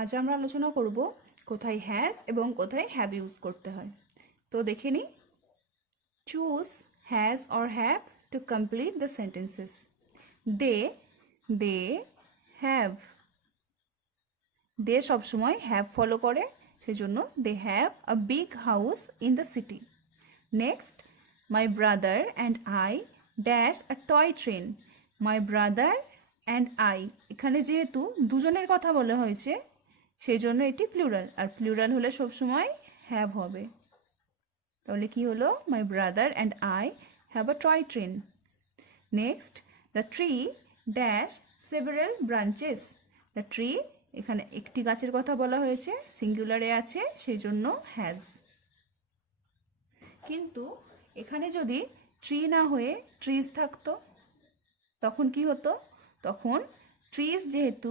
আজ আমরা আলোচনা করব কোথায় হ্যাজ এবং কোথায় হ্যাভ ইউজ করতে হয়। তো দেখে নিই। Choose has or have to complete the sentences. They have. They সবসময় হ্যাভ ফলো করে, সেজন্য they have a big house in the city. Next, my brother and I dash a toy train. My brother and I, এখানে যেহেতু দুজনের কথা বলা হয়েছে সেই জন্য এটি প্লুরাল, আর প্লুরাল হলে সবসময় হ্যাভ হবে। তাহলে কি হলো? মাই brother and I have a toy train. Next, the tree dash several branches. The tree, এখানে একটি গাছের কথা বলা হয়েছে, সিঙ্গুলারে আছে সেই জন্য হ্যাজ। কিন্তু এখানে যদি ট্রি না হয়ে ট্রিজ থাকতো তখন কি হতো? তখন ট্রিজ যেহেতু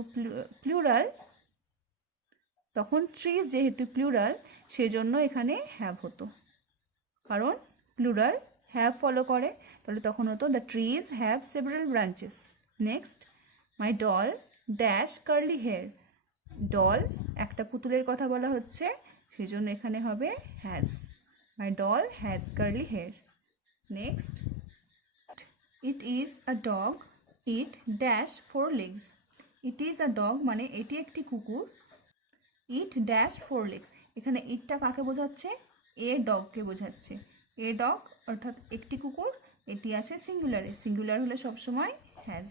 প্লুরাল সেজন্য এখানে হ্যাভ হতো, কারণ প্লুরাল হ্যাভ ফলো করে। তাহলে তখন হতো the trees have several branches. Next, my doll dash curly hair. Doll, একটা পুতুলের কথা বলা হচ্ছে সেই জন্য এখানে হবে has. My doll has curly hair. Next, it is a dog it dash 4 legs। It is a dog মানে এটি একটি কুকুর। ইট ড্যাশ 4 legs, এখানে ইটটা কাকে বোঝাচ্ছে? এ ডগকে বোঝাচ্ছে। এ ডগ অর্থাৎ একটি কুকুর, এটি আছে সিঙ্গুলারে, সিঙ্গুলার হলে সবসময় হ্যাজ,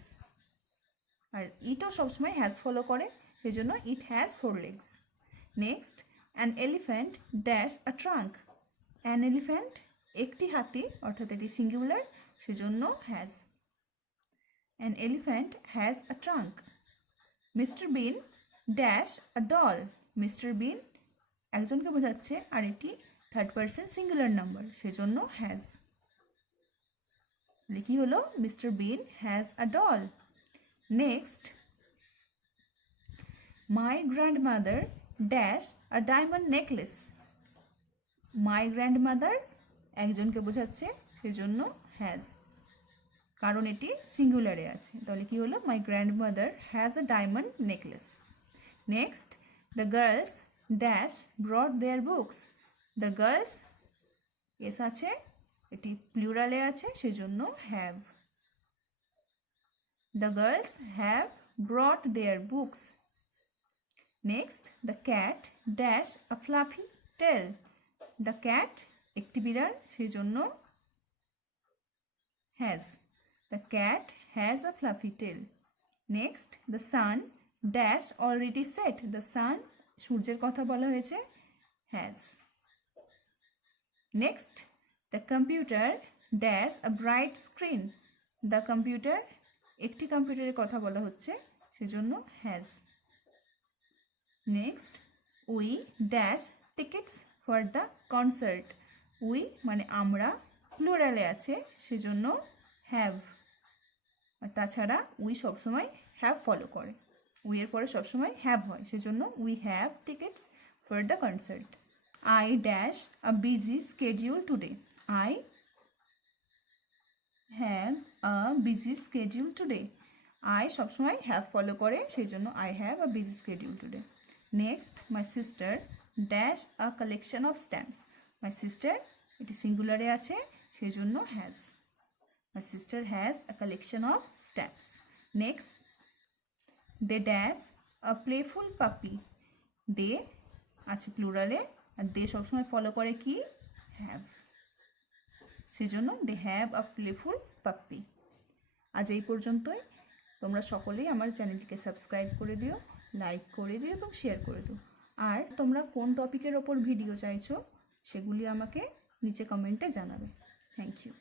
আর ইটও সবসময় হ্যাজ ফলো করে সেই জন্য it has 4 legs। Next, an elephant dash a trunk. An elephant একটি হাতি অর্থাৎ এটি সিঙ্গুলার সেজন্য has. An elephant has a trunk. Mister Bean dash a doll. Mister Bean একজনকে বোঝাচ্ছে আর এটি থার্ড পারসন সিঙ্গুলার নাম্বার সেজন্য হ্যাজ। কি হলো? Mister Bean has a doll. Next, my grandmother dash a diamond necklace. My grandmother একজনকে বোঝাচ্ছে সেজন্য হ্যাজ, কারণ এটি সিঙ্গুলারে আছে। তাহলে কি হলো? My grandmother has a diamond necklace. Next, the girls dash brought their books. The girls S আছে, এটি প্লুরালে আছে সেজন্য have. The girls have brought their books. Next, the cat dash a fluffy tail. The cat একটি বিড়াল সেই জন্য has. The cat has a fluffy tail. Next, the sun dash already set. The sun সূর্যের কথা বলা হয়েছে, has. Next, the computer dash a bright screen. The computer একটি কম্পিউটারের কথা বলা হচ্ছে সেজন্য has. Next, we dash tickets for the concert. We মানে আমরা, প্লুরালে আছে সেজন্য হ্যাভ। আর তাছাড়া উই সবসময় হ্যাভ ফলো করে, উইয়ের পরে সবসময় হ্যাভ হয় সেজন্য we have tickets for the concert. I dash a busy schedule today. I have a busy schedule today. I সবসময় হ্যাভ ফলো করে সেই জন্য I have a busy schedule today. Next, my sister dash a collection of stamps. My sister এটি সিঙ্গুলারে আছে সেই জন্য has. My sister has a collection of stamps. Next, they dash a playful puppy. They আছে প্লুরালে আর দে সবসময় follow করে কি? Have, সেজন্য they have a playful puppy. আজ এই পর্যন্তই। তোমরা সকলেই আমার চ্যানেলটিকে সাবস্ক্রাইব করে দিও, লাইক করে দিও এবং শেয়ার করে দিও। আর তোমরা কোন টপিকের ওপর ভিডিও চাইছো সেগুলি আমাকে নিচে কমেন্টে জানাবে। Thank you.